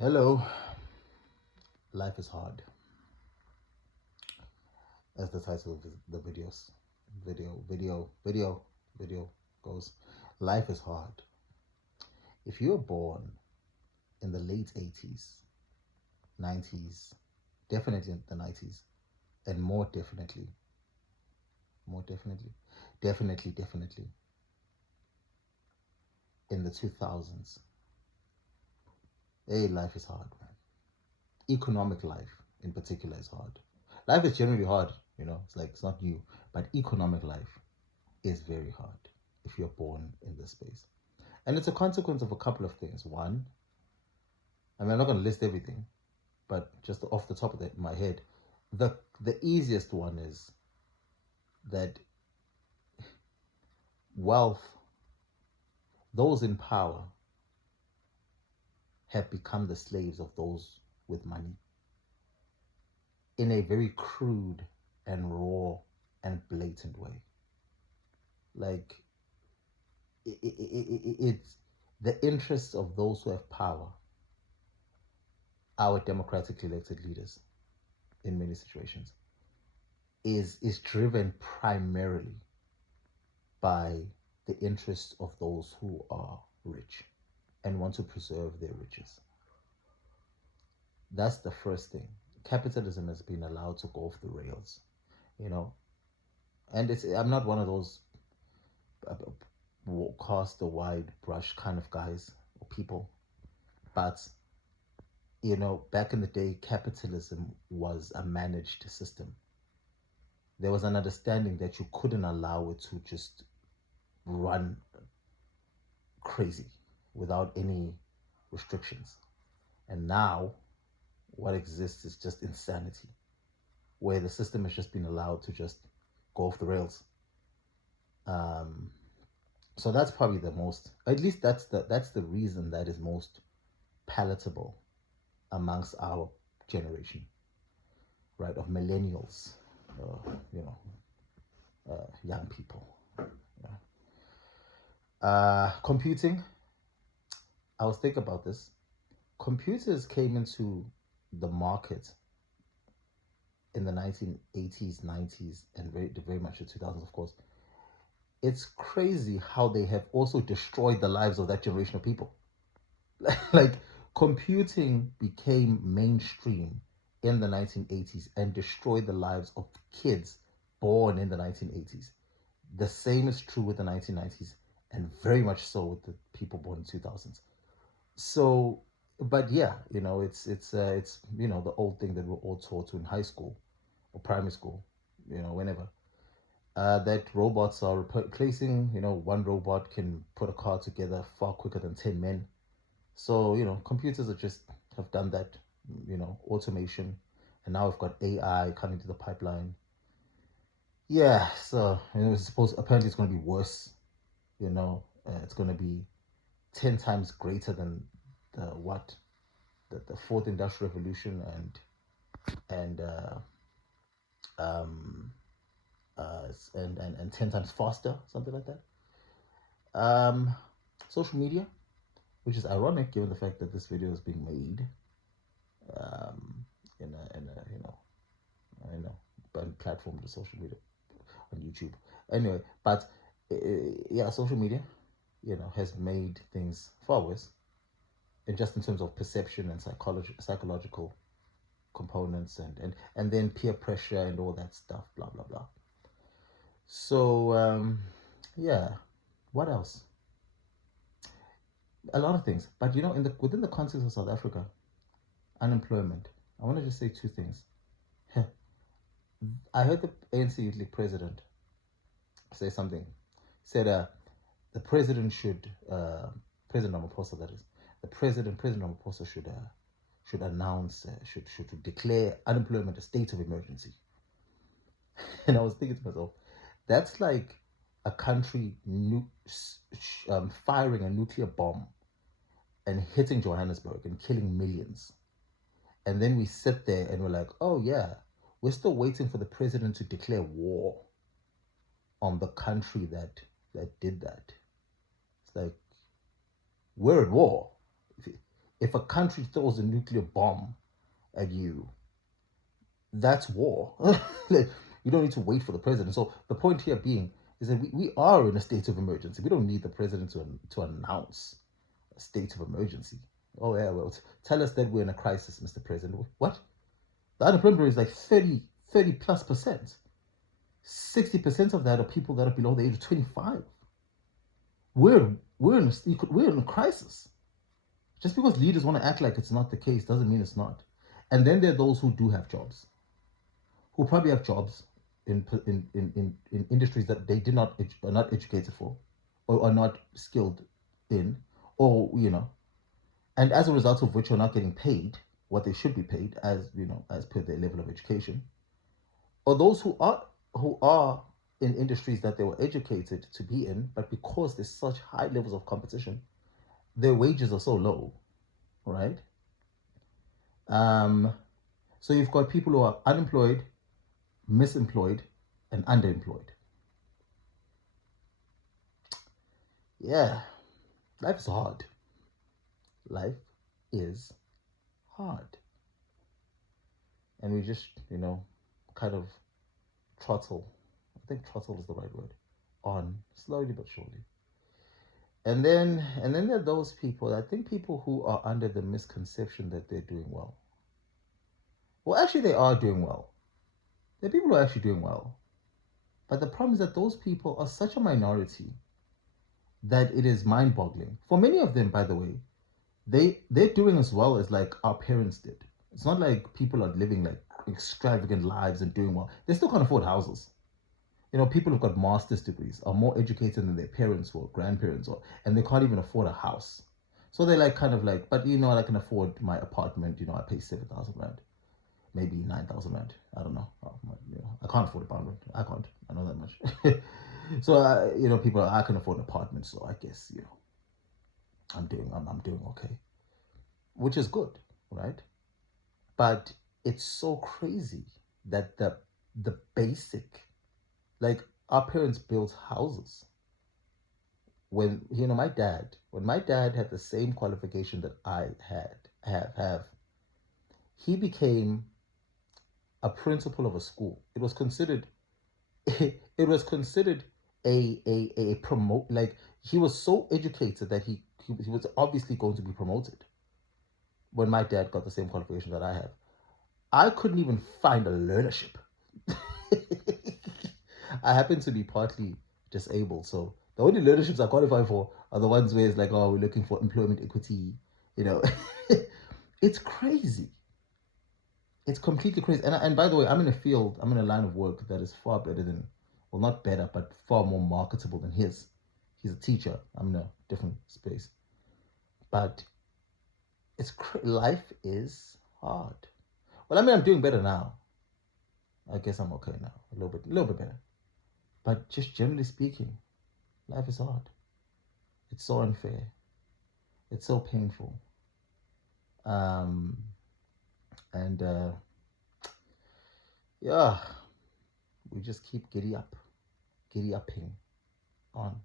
Hello, life is hard, as the title of the video goes. Life is hard. If you were born in the late 80s, 90s, definitely in the 90s, and more definitely in the 2000s, hey, life is hard, man. Economic life in particular is hard. Life is generally hard, it's like it's not new, but economic life is very hard if you're born in this space. And it's a consequence of a couple of things. One, I'm not going to list everything, but just off the top of my head, the easiest one is that wealth, those in power, have become the slaves of those with money in a very crude and raw and blatant way. Like, it's the interests of those who have power, our democratically elected leaders in many situations, is driven primarily by the interests of those who are rich and want to preserve their riches. That's the first thing. Capitalism has been allowed to go off the rails, you know. And I'm not one of those uh, cast a wide brush kind of guys or people, but back in the day, capitalism was a managed system. There was an understanding that you couldn't allow it to just run crazy without any restrictions. And now, what exists is just insanity, where the system has just been allowed to just go off the rails. Um, so that's probably the most, at least that's the reason that is most palatable amongst our generation, right? Of millennials, you know, young people. Computing. I was thinking about this. Computers came into the market in the 1980s, 90s, and very much the 2000s, of course. It's crazy how they have also destroyed the lives of that generation of people. Like, computing became mainstream in the 1980s and destroyed the lives of kids born in the 1980s. The same is true with the 1990s, and very much so with the people born in 2000s. So, but yeah, it's the old thing that we're all taught to in high school or primary school, whenever. That robots are replacing, one robot can put a car together far quicker than 10 men. So, computers are just have done that, automation. And now we've got AI coming to the pipeline. Yeah, so, apparently it's going to be worse, it's going to be 10 times greater than the fourth industrial revolution and um, and 10 times faster, something like that. Um, Social media, which is ironic given the fact that this video is being made um, in a platform to social media on YouTube. Anyway, but yeah, social media, has made things far worse, and just in terms of perception and psychological components, and then peer pressure and all that stuff, blah blah blah. So yeah, what else? A lot of things, but within the context of South Africa, unemployment. I want to just say two things. I heard the ANC Youth League president say something. Said the president should, President Ramaphosa, that is, President Ramaphosa should announce, should declare unemployment a state of emergency. And I was thinking to myself, that's like a country firing a nuclear bomb and hitting Johannesburg and killing millions. And then we sit there and we're like, oh yeah, we're still waiting for the president to declare war on the country that did that. It's like, we're at war. If a country throws a nuclear bomb at you, that's war. Like, you don't need to wait for the president. So the point here being is that we are in a state of emergency. We don't need the president to announce a state of emergency. Oh yeah, well, tell us that we're in a crisis, Mr. President. What? The unemployment rate is like 30 plus percent. 60% of that are people that are below the age of 25. We're in a crisis. Just because leaders want to act like it's not the case doesn't mean it's not. And then there are those who do have jobs, who probably have jobs in industries that they are not educated for, or are not skilled in, or and as a result of which are not getting paid what they should be paid as per their level of education, or those who are in industries that they were educated to be in, but because there's such high levels of competition, their wages are so low, right? So you've got people who are unemployed, misemployed, and underemployed. Yeah, life is hard. Life is hard. And we just, kind of throttle. I think throttle is the right word. On slowly but surely. And then there are those people, I think people who are under the misconception that they're doing well. Well, actually they are doing well. There are people who are actually doing well. But the problem is that those people are such a minority that it is mind-boggling. For many of them, by the way, they're doing as well as like our parents did. It's not like people are living like extravagant lives and doing well. They still can't afford houses. People who've got master's degrees are more educated than their parents or grandparents, and they can't even afford a house. So they're like kind of like, but I can afford my apartment. I pay 7,000 rand, maybe 9,000 rand. I don't know. I can't afford a apartment. I can't. I know that much. So people, I can afford an apartment. So I guess I'm doing okay, which is good, right? But it's so crazy that the basic, like, our parents built houses. When when my dad had the same qualification that I have, he became a principal of a school. It was considered a promote, like, he was so educated that he was obviously going to be promoted. When my dad got the same qualification that I have, I couldn't even find a learnership. I happen to be partly disabled, so the only learnerships I qualify for are the ones where it's like, oh, we're looking for employment equity. It's crazy. It's completely crazy. And by the way, I'm in a line of work that is far better than, well, not better, but far more marketable than his. He's a teacher. I'm in a different space. But life is hard. Well, I'm doing better now. I guess I'm okay now. A little bit better. But just generally speaking, life is hard. It's so unfair. It's so painful. And yeah, we just keep giddy upping on.